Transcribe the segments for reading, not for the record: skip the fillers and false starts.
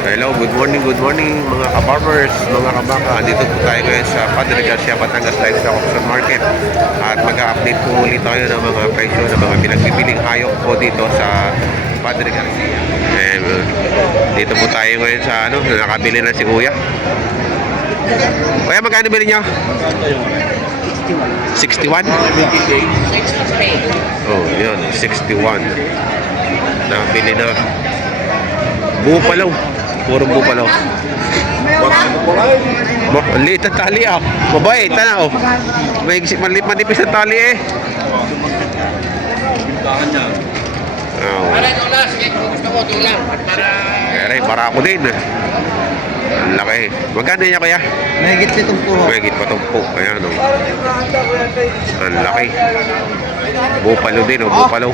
Hello, good morning mga ka-farmers, mga kabaka. Dito po tayo ngayon sa Padre Garcia, Batangas Livestock Auction Market. At mag-update po ulit tayo ng mga presyo ng mga pinagbibiling hayop po dito sa Padre Garcia. And dito po tayo ngayon sa nakabili na si Kuya. Kuya, magkano bilhin niyo? 61? Oh, yun, 61. Nabili na. Bupalaw. Puro bupalaw. Ang liit na tali ah. Mabait, tanaw. Manipis na tali eh. Oh. Aray, para ako din. Ang laki. Magkano niya kaya? Mahigit itong po. Mahigit pa itong po. Ayan o. Ang laki. Bupalo din o. Bupalo.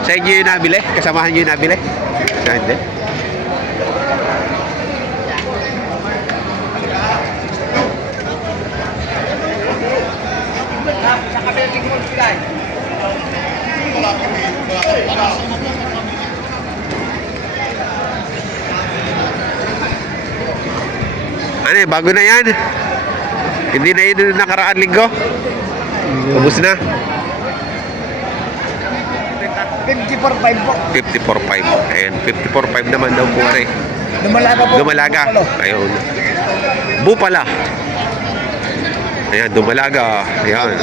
Sa inyo yung nabili? Kasamahan nyo yung nabili? Sa hindi? Ano eh, bago na yan? Hindi na yun nakaraan linggo? Ubus na? 54.5 po. 54.5. Ayan, 54.5 naman daw po rin. Dumalaga po. Dumalaga. Ayun. Bupala. Ayan, dumalaga. Ayan.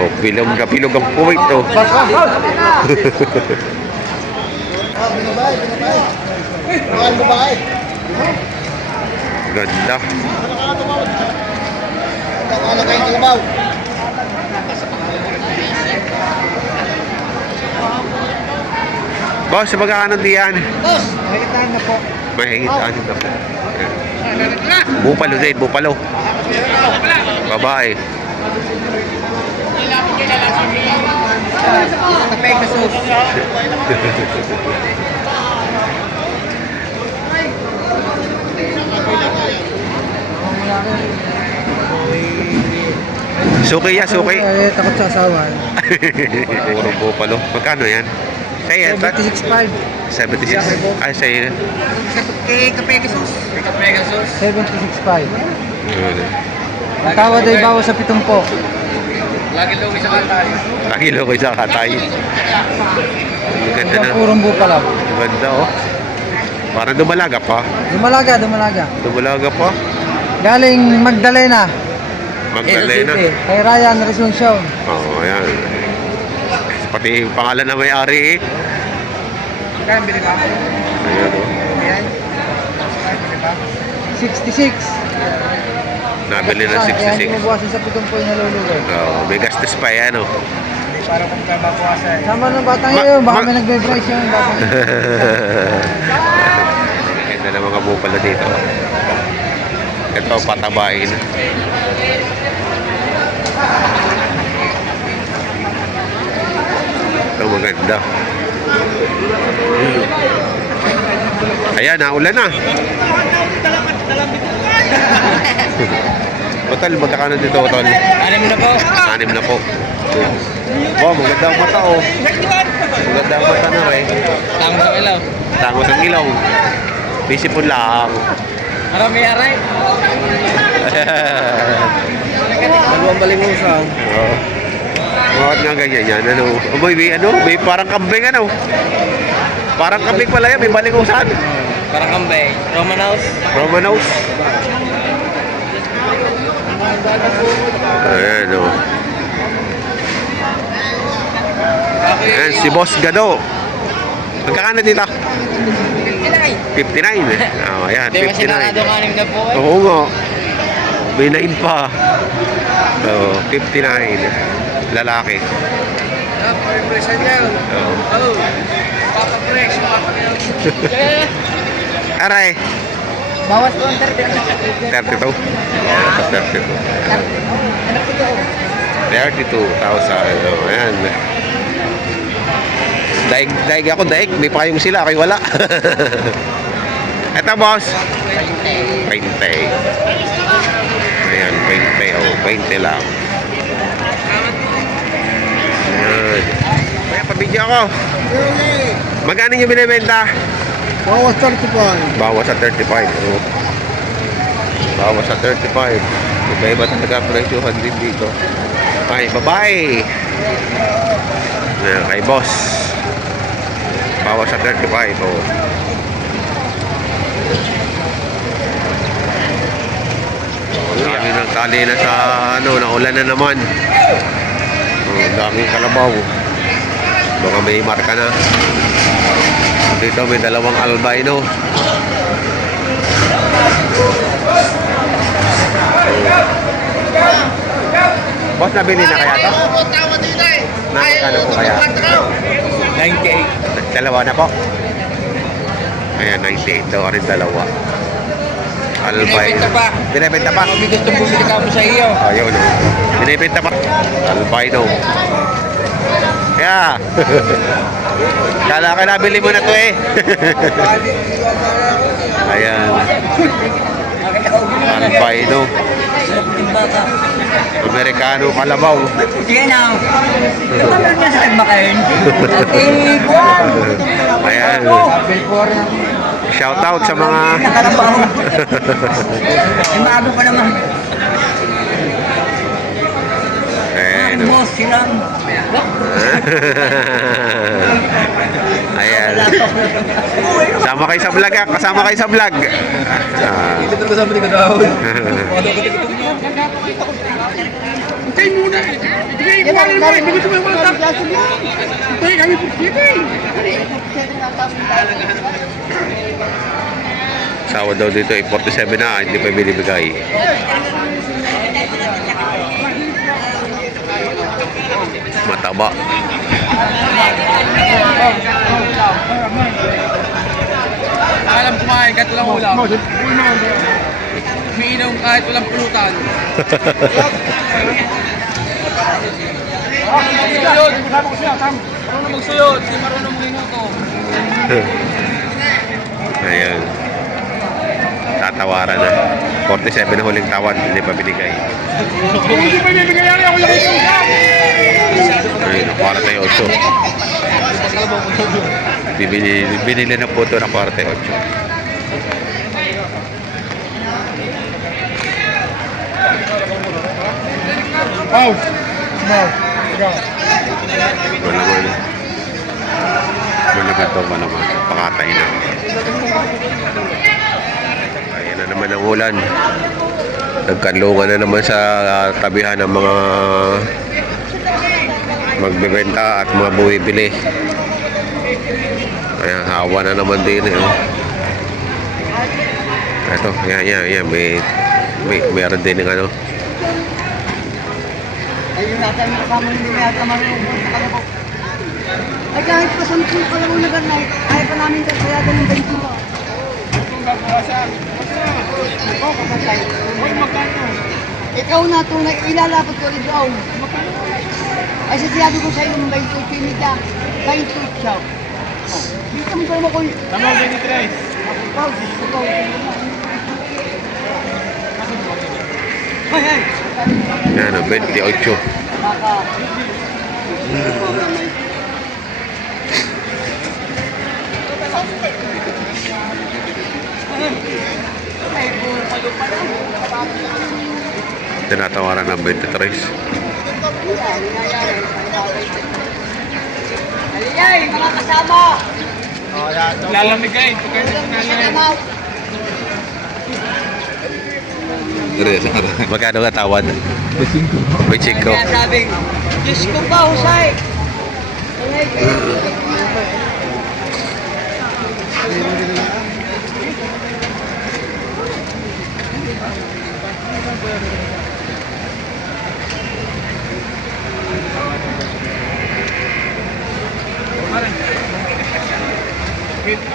Oh, pilog ang puwit to. Ganda. Boss, magkano diyan? Boss, mahigitan na po. Mahigitan na po. Bupalo din, bupalo. Babae. Pegasus. Suki ya, suki. Takot sa asawa. Puro bupalo. Magkano yan? Sa'yo, 76.5. 76. Ay, sa'yo. Pegasus. 76.5. Yun. Ang tawad ay bawas sa 7 po. Lagi loko sa katay. Ganda na. Purong bupalaw. Ganda oh. Parang dumalaga pa. Dumalaga. Dumalaga pa. Galing Magdalena. Magdalena. Kay Ryan Resuncion. Oo, ayan. Pati yung pangalan na may-ari eh. Kaya bili ba? Ayan oh. 66. Nabili na Kaya hindi 66. mabuwasan sa 7 po yung nalululoy. Oo, may gastos pa yan oh. Para kung mabawasan. Sama ng batang yun. Baka may nagbe-price yung batang yun. Ganda na mga bupala dito. Ito, patabain. Ito, maganda. Ayan, naulan na. Total, magkakano dito, Tol? 6 na po. 6 na po. Oh, maganda ang mata, oh. Maganda ang mata na, eh. Tangos ang ilaw. Tangos ang ilaw. Busy po lang. Marami aray. Dalawang balingusan. Oo. Bakit nga ganyan yan? Ano? Oh, may parang kambing, ano? Parang kambing pala yan, may balingusan. Parang kambay. Roman house. Roman house. Ayan, oh. Ayan, si Boss Gado. Magkakano dito? 59. Oh, ayan, 59. Kanim na po eh. Oo nga. May 9 pa. So, 59. Lalaki. Present niya. Oo. Papa-fresh. Aray. Bawas ko ang 32. 32. 32,000. So, ayan. Daig ako, may payong sila, kayo wala. Eto, boss. 20. Ayan, 20. Oh, 20 lang. Ayan. Kaya, pabidyo ako. Magkano yung binibenta? Bawas 35. Bawas sa 35. Oh. Bawas sa 35. Iba-iba talaga presyuhan din dito. Ay, babae. Ayan, kay boss. Bawas sa 35. Oh. Dami ng tali na sa ano, naulan na naman. Oh, daming kalabaw. Baka may marka na. Dito may dalawang albino. Boss, nabili na kaya to? Nakakano po kaya? 98. Dalawa na po. Ayan, 98 daw rin dalawa. Albino. Binibenta pa. Binibenta pa? Kung gusto bumili ka mo sa iyo. Ayun. Binibenta pa. Albino. Kaya. Kala ka nabili mo na to eh. Ayan. Albino. Amerikano kalabaw. Sige na. Ano niya sa nagmakain? Ate, buwan. Ayan. Shout out sa mga Nakalabaw. Imago pa naman. Ayan. Boss, silang. Ayan. Sama kayo sa vlog, ah. Kasama kayo sa vlog. Ah. Ito talaga sabi ko daw. Hintay muna. Ibigay ko lang naman. Ibigay ko lang naman. Hintay kami po. Hintay. Sawa daw dito ay 47 na, hindi pa binibigay. Mataba. Alam kumain kahit walang ulam. Umiinom kahit walang pulutan. Magsuyod. Marunong magsuyod. Hindi marunong maglinuto. Ayan. Tatawaran na. 47 na huling tawad, hindi pa binigay. Kung hindi pa nibigay yan, ako lang ito. Ayun, para tayo 8. Binili na po ito ng para tayo 8. Wow. Malaman to, malaman. Pakatay na. Ayan na naman ang ulan. Nagkanlungan na naman sa tabihan ng mga magbebenta at mga bumibili. Ayan, hawa na naman din. Ito, yan. Meron din ng ano. Ayun natin, kasama hindi na yata marunong sa kalabaw. Ay kahit pa sa mga kalabaw na ganay, kaya pa namin kasayagan ng 20 mo. Ikaw na ito, ilalapot ko rin daw. Ay sasayabi ko sa iyo ng 20 pinita, 20 siya. Dito mo pa ko. Tama, 23. Wow, ikaw. Hey. Yan, 28. Baka. Tinatawaran ng 23. Ay, mga kasama. Lalamigay. Pagkakita na Magkano ka tawad? May 5. Kaya sabing, Diyos ko ba, Husay?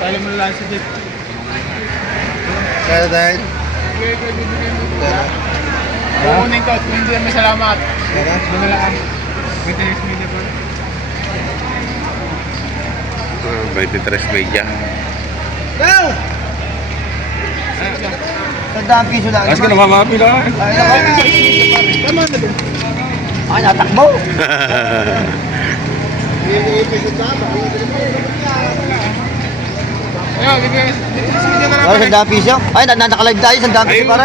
Tali mo lang sa jeep. Kaya dahil? Kukunin ko. Kung hindi naman salamat. Kaya? Doon na lang. With the next media po. 23 media. Go! Tandaan piso lang. Ayos ka na mamapila. Ay, natakbo. Ano, 100 piso? Ay, nakalive tayo, 100 piso para.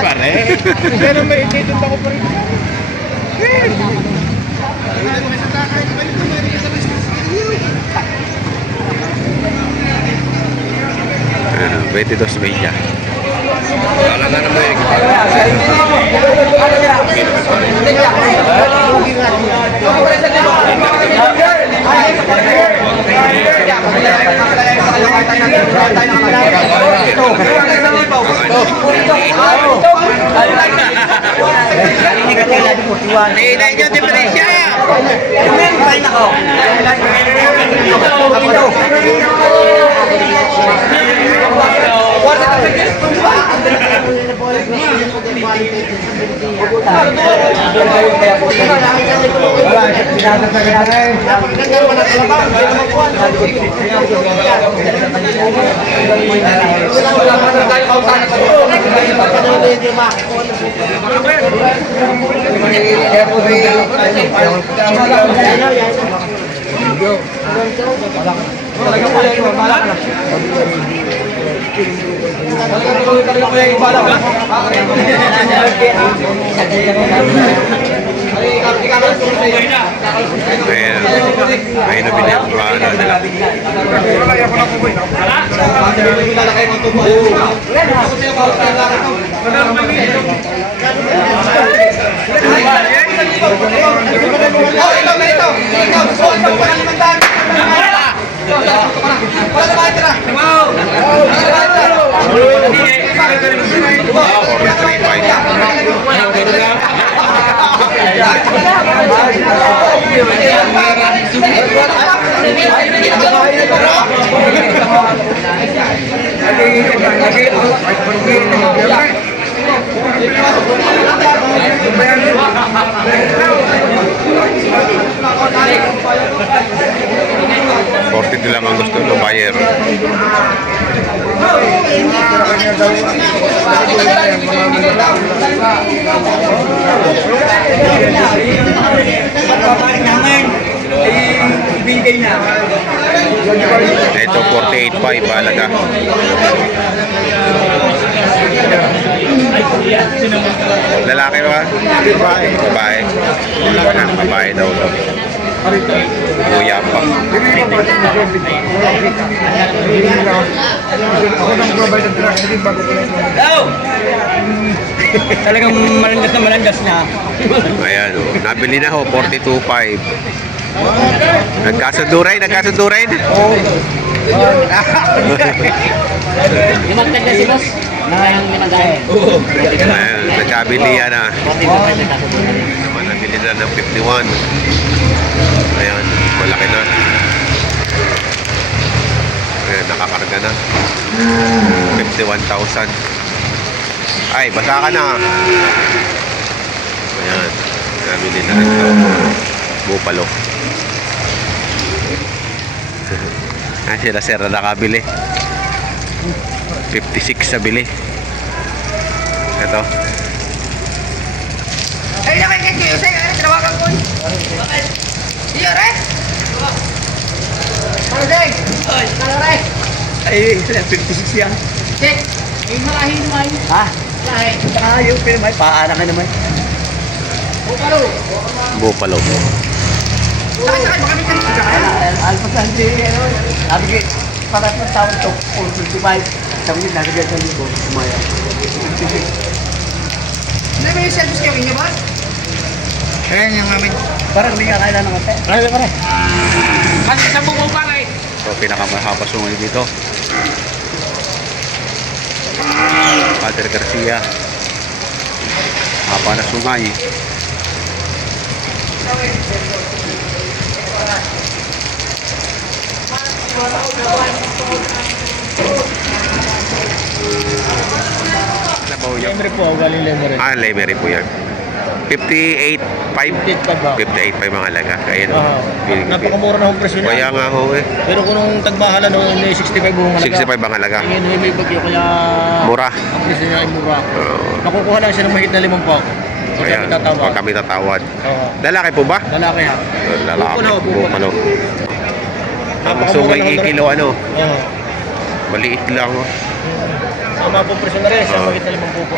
Pero may ititund ako pa rin. Ayan, 22 media. Wala na naman eh. Nilay nyo, diferensya! Ayan. Ayun na binibigyan nila. $40 lang ang gusto ng buyer. Ito 48.5 halaga. Lalaki ba? Babae. Babae daw. Kuya pa. Ako nang provide ng truck, hindi bago ko lang. Talagang malandas na. Ayan o. Nabili na ho. 42.5. Nagkasundo rin. Yung magtagda si boss, yung ginagaya. Ayan. Nagkabili yan na. Nabili na ng 51. Ayan. Malaki na. Ayan. Nakakarga na. 51,000. Ay, basa ka na. Ayan. Nabili na rin ito. Bupalo. Sila sir na nakabili. 56 sa bili. Ito. Ay, naman kayo sa'yo. Ay, tinawagan ko. Iyo, re? Ano, Day? Ano, re? Ay, 56 yan. Check. Ay, marahin naman. Ha? Lahi. Yung pinamay, paana ka naman. Bupalo. Bupalo. Sakay, baka may kanina. Alpha Sanji, sabi ko, para sa tawag ito, 425. Sabi ko, nagagad sa libo, kumaya. Hindi ba yung service kayo inyo, boss? Kaya yung namin, parang hindi nga kailan ng kate. Ay, pare. Kasi sa bubong pa rin. So, pinakamahaba sungay dito. Padre Garcia. Haba na sungay. Lemery po, galing Lemery. Ah, Lemery po yan. 58.5. 58 58.5 mga halaga. Ayan o. Napakamura na ang presyo niya. Kaya nga ho eh. Pero kung nung tagbahala noon, 65 buong halaga. 65 ang halaga. Ngayon, may bagyo, kaya Mura. ang presyo niya ay mura. Oo. Nakukuha lang siya ng mahigit na 5 po. Kaya Ayan. kami tatawag. Pag kami tatawad. Oo. Lalaki po ba? Lalaki ha. Lalaki. Bupalo. Bupalo. Ang Napakamura sungay lang ang kilo ano? Oo. Maliit lang. Sama po presyo na rin, sa magit na 5 po.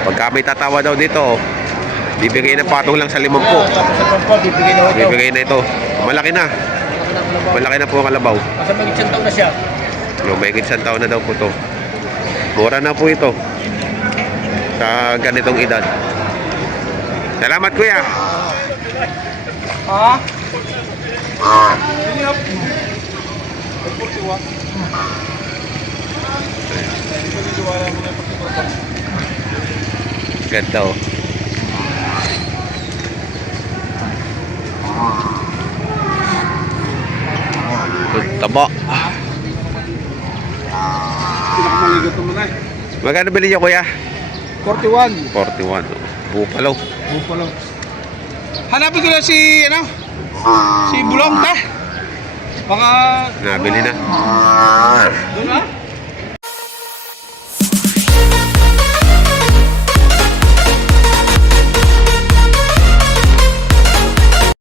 Pagka may tatawa daw dito, bibigay na patong lang sa 5 po. Tapos sa 10 po, bibigay na ito. Bibigay na ito. Malaki na. Malaki na po ang kalabaw. Kasi magit 100 taon na siya. No, may isang taon na daw po to. Mura na po ito. Sa ganitong edad. Salamat kuya. Ha? Ganda oh. Taba. Pinakamaligot naman na eh. Magkano bili niyo kuya? 41. 41. Bupalo. Bupalo. Hanapin ko na si, si Bulong, ta? Baka, Nabili na. doon na?